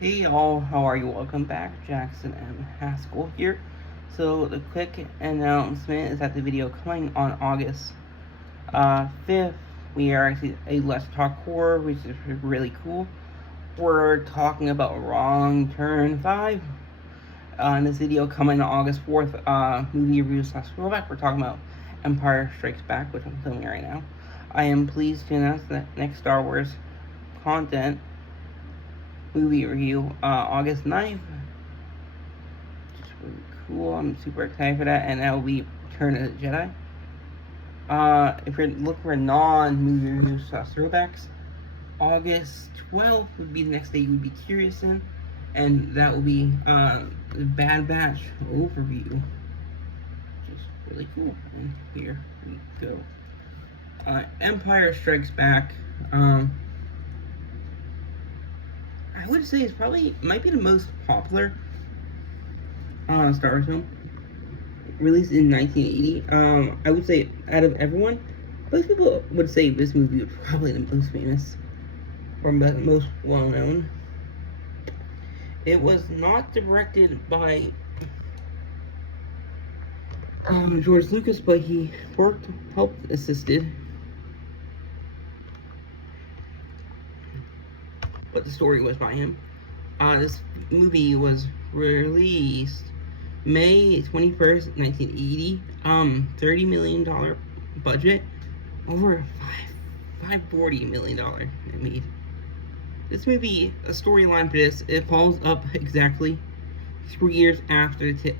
Hey all, how are you? Welcome back. Jackson M. Haskell here. So the quick announcement is that the video coming on August 5th, we are actually a Let's Talk Horror, which is really cool. We're talking about Wrong Turn 5. In this video coming on August 4th, movie review slash throwback, we're talking about Empire Strikes Back, which I'm filming right now. I am pleased to announce that next Star Wars content movie review August 9th. Just really cool. I'm super excited for that, and that will be Return of the Jedi. If you're looking for non-movie reviews throwbacks, August 12th would be the next day you would be curious in, and that will be the Bad Batch overview. Just really cool. And here we go. Empire Strikes Back. I would say it's probably might be the most popular Star Wars film, released in 1980. I would say out of everyone, most people would say this movie was probably the most famous or most well known. It was not directed by George Lucas, but he helped assisted. But the story was by him. This movie was released May 21st, 1980. $30 million budget, over $540 million it made. This movie, a storyline for this, it follows up exactly 3 years after the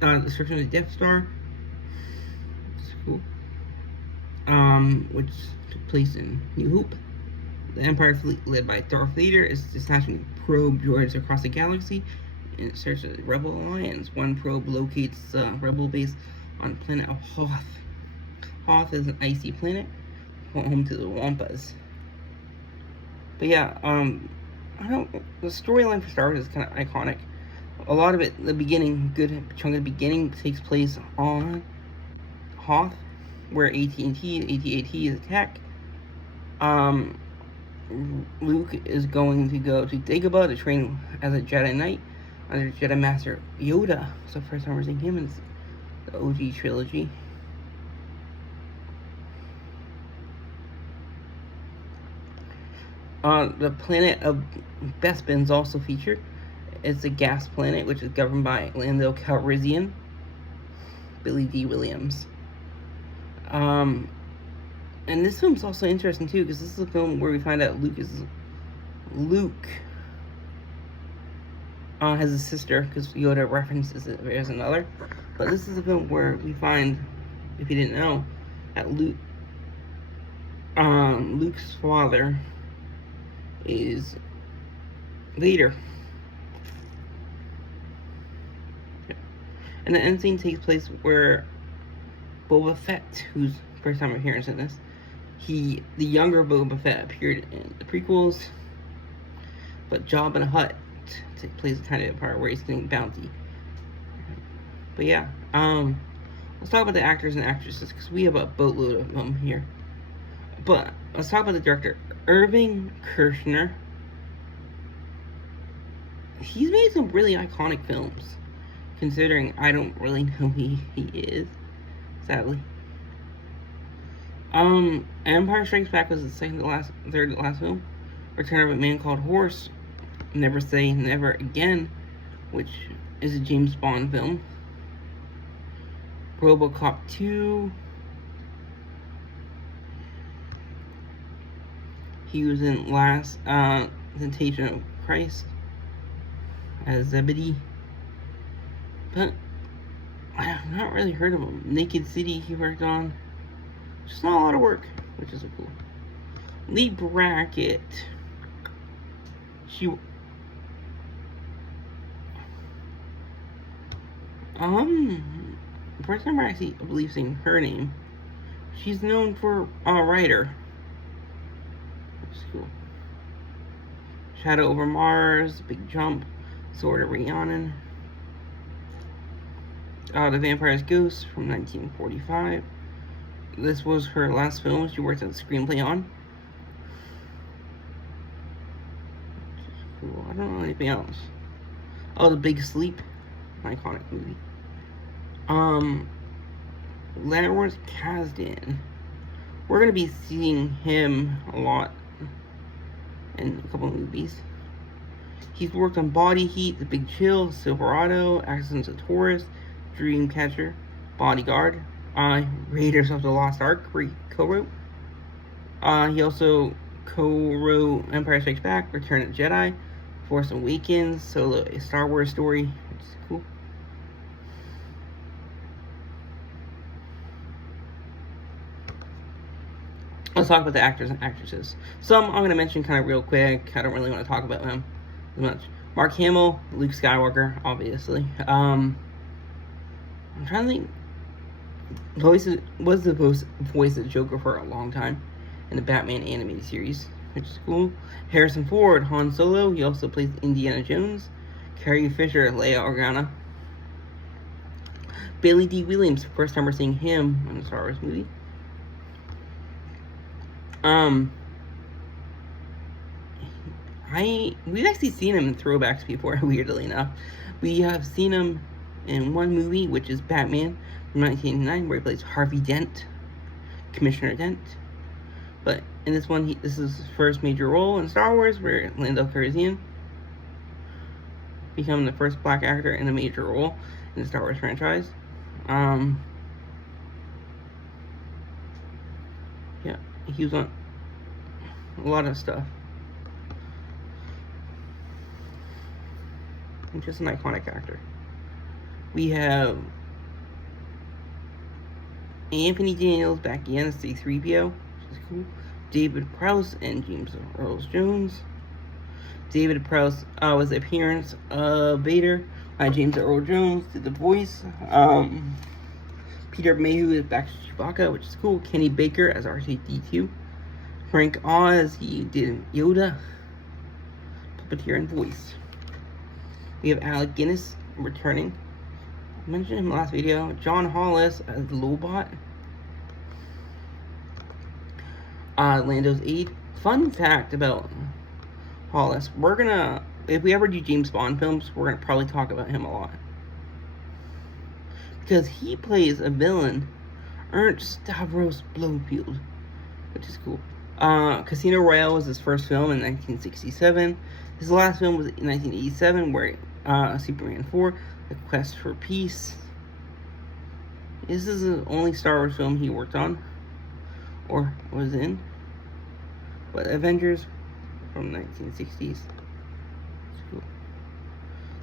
destruction of the Death Star. It's cool. Which took place in New Hope. The Empire fleet, led by Darth Vader, is dispatching probe droids across the galaxy in search of the Rebel Alliance. One probe locates a rebel base on the planet of Hoth. Hoth is an icy planet, home to the Wampas. But yeah, the storyline for Star Wars is kind of iconic. A lot of it, the beginning, good chunk of the beginning, takes place on Hoth, where AT-AT is attacked. Luke is going to go to Dagobah to train as a Jedi Knight under Jedi Master Yoda. So first time we're seeing him in the OG trilogy. The planet of Bespin is also featured. It's a gas planet which is governed by Lando Calrissian, Billy D. Williams. And this film's also interesting too, because this is a film where we find out Luke has a sister, because Yoda references it as another. But this is a film where we find, if you didn't know, that Luke's father is Vader. And the end scene takes place where Boba Fett, who's first time appearance in this, the younger Boba Fett appeared in the prequels, but Jabba the Hutt plays a tiny part where he's getting bounty. But yeah, let's talk about the actors and actresses, because we have a boatload of them here. But let's talk about the director, Irving Kershner. He's made some really iconic films, considering I don't really know who he is, sadly. Empire Strikes Back was the third to last film. Return of a Man Called Horse, Never Say Never Again, which is a James Bond film. RoboCop 2. He was in Last Temptation of Christ as Zebedee. But I have not really heard of him. Naked City he worked on. Just not a lot of work, which is cool. Lead bracket. First time I actually, I believe, saying her name. She's known for a writer. Which is cool. Shadow Over Mars, Big Jump, Sword of Rhiannon. The Vampire's Ghost from 1945. This was her last film she worked on the screenplay on. cool. I don't know anything else. Oh, The Big Sleep, an iconic movie. Leonard Kasdan. We're gonna be seeing him a lot in a couple of movies. He's worked on Body Heat, The Big Chill, Silverado, Accidents of Taurus, Dreamcatcher, Bodyguard, Raiders of the Lost Ark, where he co-wrote. He also co-wrote Empire Strikes Back, Return of the Jedi, Force Awakens, Solo, a Star Wars story, which is cool. Let's talk about the actors and actresses. Some I'm going to mention kind of real quick. I don't really want to talk about them as much. Mark Hamill, Luke Skywalker, obviously. I'm trying to think. Was the voice of Joker for a long time in the Batman animated series, which is cool. Harrison Ford, Han Solo. He also plays Indiana Jones. Carrie Fisher, Leia Organa. Billy D. Williams, first time we're seeing him in a Star Wars movie. We've actually seen him in throwbacks before, weirdly enough. We have seen him in one movie, which is Batman from 1989, where he plays Harvey Dent, Commissioner Dent. But in this one, this is his first major role in Star Wars, where Lando Calrissian became the first black actor in a major role in the Star Wars franchise. Yeah, he was on a lot of stuff. He's just an iconic actor. We have Anthony Daniels back again as C-3PO, which is cool. David Prowse and James Earl Jones. David Prowse was the appearance of Vader. James Earl Jones did the voice. Peter Mayhew is back to Chewbacca, which is cool. Kenny Baker as R2-D2. Frank Oz, he did Yoda, puppeteer and voice. We have Alec Guinness returning. I mentioned him last video. John Hollis as Lobot. Lando's aide. Fun fact about Hollis: if we ever do James Bond films, we're gonna probably talk about him a lot because he plays a villain, Ernst Stavros Blofeld, which is cool. Casino Royale was his first film in 1967. His last film was in 1987, where Superman 4, The Quest for Peace. This is the only Star Wars film he worked on, or was in. But Avengers from 1960s. Cool.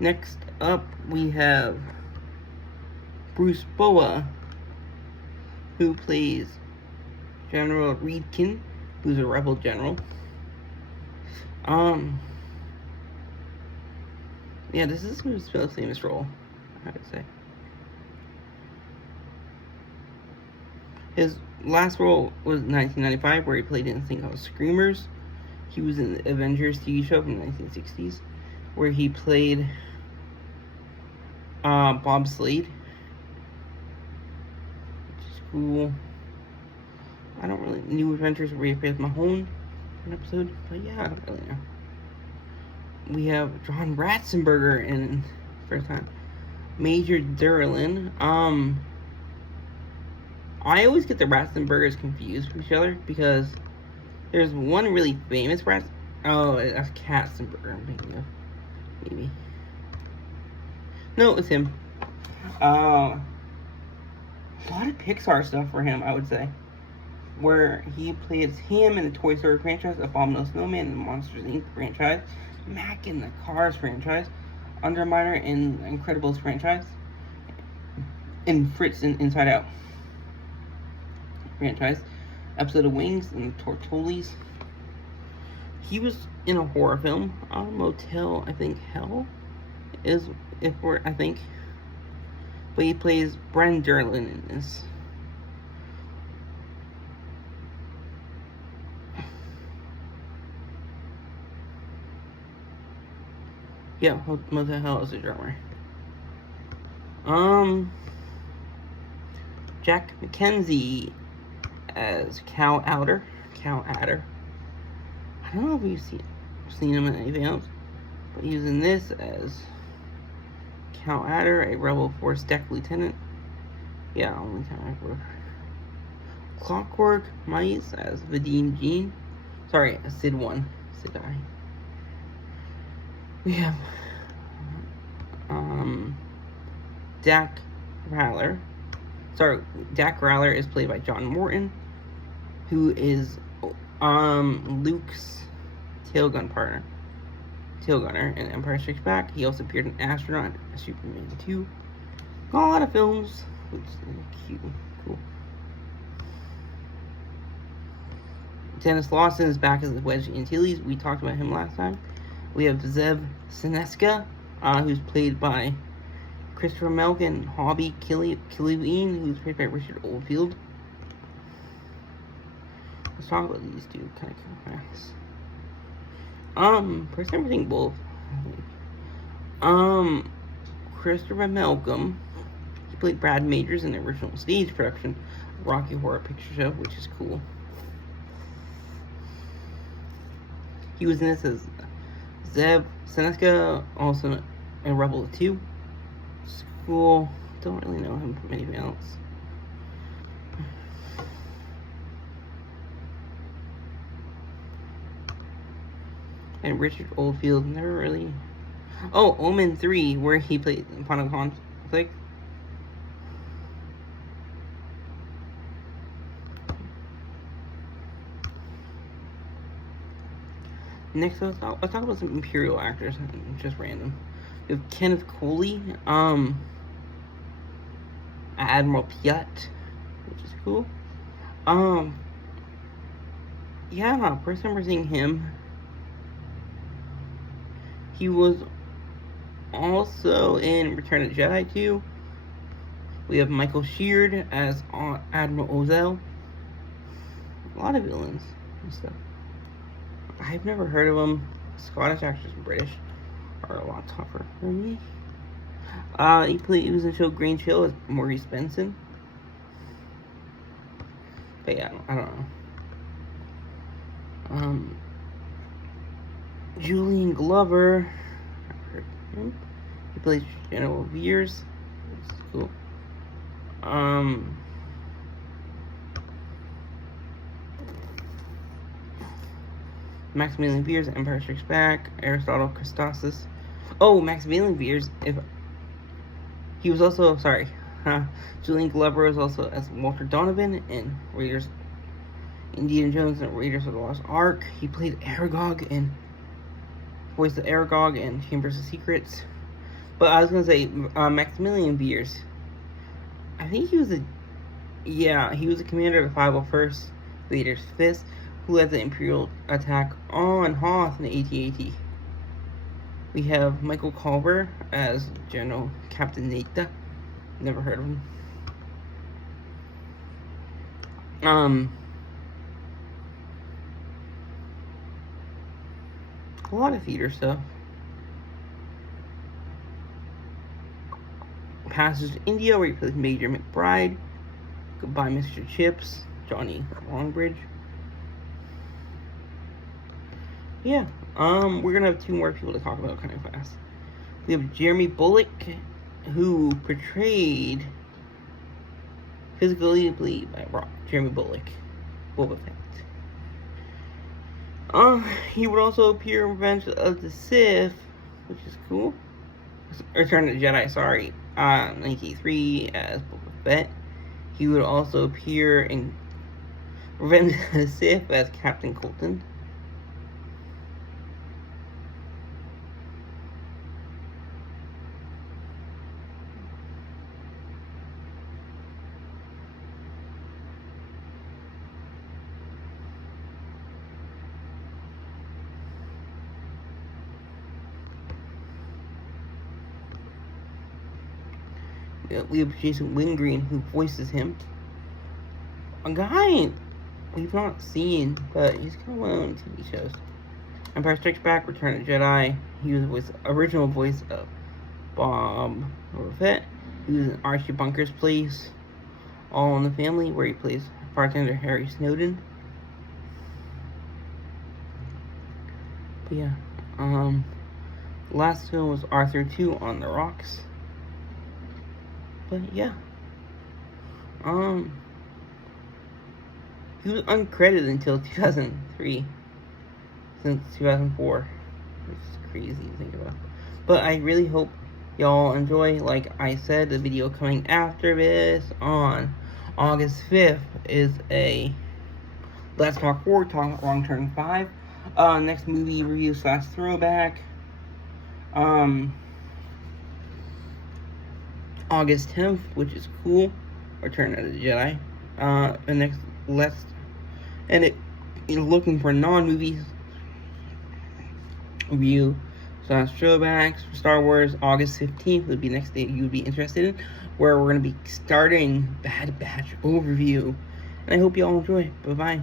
Next up, we have Bruce Boa, who plays General Reedkin, who's a rebel general. Yeah, this is his most famous role, I would say. His last role was 1995, where he played in a thing called Screamers. He was in the Avengers TV show from the 1960s, where he played Bob Slade, which is cool. I don't really New Adventures where he appears Mahone in an episode, but yeah, I don't really know. We have John Ratzenberger in first time. Major Durlin. I always get the Ratzenbergers confused with each other because there's one really famous Oh, that's Katzenberger I'm thinking of. Maybe. No, it's him. A lot of Pixar stuff for him, I would say. Where he plays him in the Toy Story franchise, Abominable Snowman in the Monsters Inc. franchise, Mac in the Cars franchise, Underminer in the Incredibles franchise, and Fritz in Inside Out franchise, episode of Wings and the Tortollis. He was in a horror film, Motel, I think Hell is I think. But he plays Bren Derlin in this. Yeah, Motel Hell is the drummer. Jack McKenzie as Cal Adder. I don't know if we've seen him in anything else. But he was in this as Cal Adder, a Rebel Force Deck Lieutenant. Yeah, only time I work. Clockwork Mice as Vadim Jean. Sorry, Sid 1. Sid I. We have Dak Rattler. Sorry, Dak Rattler is played by John Morton, who is Luke's tailgunner in Empire Strikes Back. He also appeared in Astronaut, Superman 2. Got a lot of films, which is cute, cool. Dennis Lawson is back as Wedge Antilles. We talked about him last time. We have Zev Seneska, who's played by Christopher Melkin, Hobby Killian, who's played by Richard Oldfield. Let's talk about these two kind of fast. First time we're seeing both. Christopher Malcolm, he played Brad Majors in the original stage production of Rocky Horror Picture Show, which is cool. He was in this as Zev Seneska, also in Rebel 2. It's cool. Don't really know him from anything else. And Richard Oldfield, never really... Oh, Omen 3, where he played upon a conflict. Next, let's talk about some Imperial actors, just random. We have Kenneth Coley, Admiral Piat, which is cool. Yeah, first time we're seeing him. He was also in Return of the Jedi 2. We have Michael Sheard as Admiral Ozell. A lot of villains and stuff. I've never heard of them. Scottish actors and British are a lot tougher for me. He was in the show Green Chill as Maurice Benson. But yeah, I don't know. Julian Glover. I've heard of him. He plays General Veers. That's cool. Maximilian Veers, Empire Strikes Back, Aristotle Christosis. Oh, Maximilian Veers, he was also, Julian Glover was also as Walter Donovan in Raiders, Indiana Jones and Raiders of the Lost Ark. He played Aragog and voiced Aragog in Chambers of Secrets. But I was gonna say, Maximilian Veers, I think he was a commander of the 501st Vader's Fist, who led the Imperial attack on Hoth in the AT-AT. We have Michael Culver as General Captain Nata. Never heard of him. A lot of theater stuff. Passage to India, where he plays Major McBride. Goodbye, Mr. Chips, Johnny Longbridge. Yeah, we're gonna have two more people to talk about kind of fast. We have Jeremy Bullock, who portrayed physically by Jeremy Bullock, Boba Fett. He would also appear in Revenge of the Sith, which is cool. Return of the Jedi, 1983 as Boba Fett. He would also appear in Revenge of the Sith as Captain Colton. We have Jason Wingreen, who voices him. A guy we've not seen, but he's kind of well known TV shows. Empire Strikes Back, Return of the Jedi. He was the original voice of Bob Fett. He was in Archie Bunker's Place, All in the Family, where he plays bartender Harry Snowden. But yeah, last film was Arthur 2 on the Rocks. But yeah. He was uncredited until 2003. Since 2004. Which is crazy to think about. But I really hope y'all enjoy. Like I said, the video coming after this on August 5th is a Let's Talk 4, talking about Wrong Turn 5. Next movie review / throwback. August 10th, which is cool. Return of the Jedi. And next, you're looking for non-movies review / throwbacks for Star Wars. August 15th would be next day you would be interested in, where we're going to be starting Bad Batch overview. And I hope you all enjoy. Bye-bye.